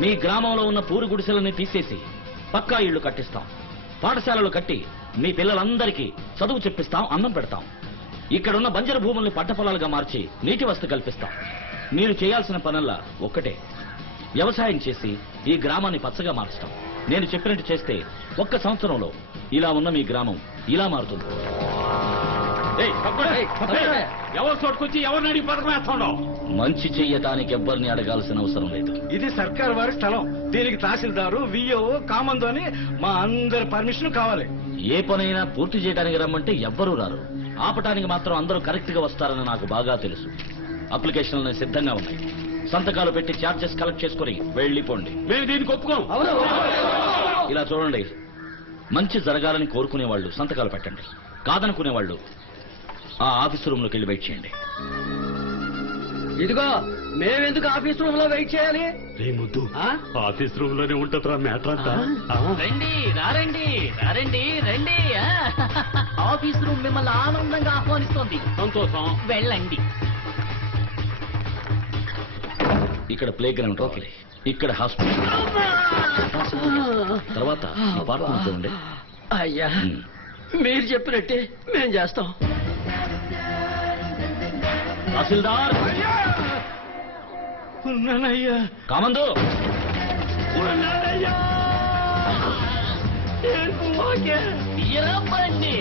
మీ గ్రామంలో ఉన్న పూరు గుడిసెలని తీసేసి పక్కా ఇళ్లు కట్టిస్తాం. పాఠశాలలు కట్టి మీ పిల్లలందరికీ చదువు చెప్పిస్తాం, అన్నం పెడతాం. ఇక్కడున్న బంజరు భూముల్ని పంట పొలాలుగా మార్చి నీటి వసతి కల్పిస్తాం. మీరు చేయాల్సిన పనుల్లా ఒక్కటే, వ్యవసాయం చేసి ఈ గ్రామాన్ని పచ్చగా మార్చడం. నేను చెప్పినట్టు చేస్తే ఒక్క సంవత్సరంలో ఇలా ఉన్న మీ గ్రామం ఇలా మారుతుంది. ఎవరు చోటుకొచ్చి ఎవరిని అడిగి పథకం వేస్తున్నావు? మంచి చెయ్యటానికి ఎవ్వరిని అడగాల్సిన అవసరం లేదు. ఇది సర్కార్ వారి స్థలం. దీనికి తహసీల్దారు, విఓ, కామందో అని మా అందరి పర్మిషన్ కావాలి. ఏ పనైనా పూర్తి చేయడానికి రమ్మంటే ఎవ్వరూ రారు. ఆపటానికి మాత్రం అందరూ కరెక్ట్ గా వస్తారని నాకు బాగా తెలుసు. అప్లికేషన్లు సిద్ధంగా ఉన్నాయి. సంతకాలు పెట్టి ఛార్జెస్ కలెక్ట్ చేసుకుని వెళ్ళిపోండి. మేము దీనికి ఒప్పుకోం. ఇలా చూడండి, మంచి జరగాలని కోరుకునే వాళ్ళు సంతకాలు పెట్టండి, కాదనుకునే వాళ్ళు ఆ ఆఫీస్ రూమ్ లోకి వెళ్ళి వెయిట్ చేయండి. ఇదిగో, మేమెందుకు ఆఫీస్ రూమ్ లో వెయిట్ చేయాలి? ముద్దు, ఆఫీస్ రూమ్ లోనే ఉంటుందిరా మ్యాటర్ అంతా. రండి రారండి రారండి రండి. ఆఫీస్ రూమ్ మిమ్మల్ని ఆనందంగా ఆహ్వానిస్తోంది. సంతోషం. వెళ్ళండి. ఇక్కడ ప్లే గ్రౌండ్, ఇక్కడ హాస్పిటల్, తర్వాత అపార్ట్మెంట్ చూడండి. అయ్యా, మీరు చెప్పినట్టే మేం చేస్తాం. తహసీల్దార్, ఉన్నానయ్యా. కామందు, తీయరా బండి.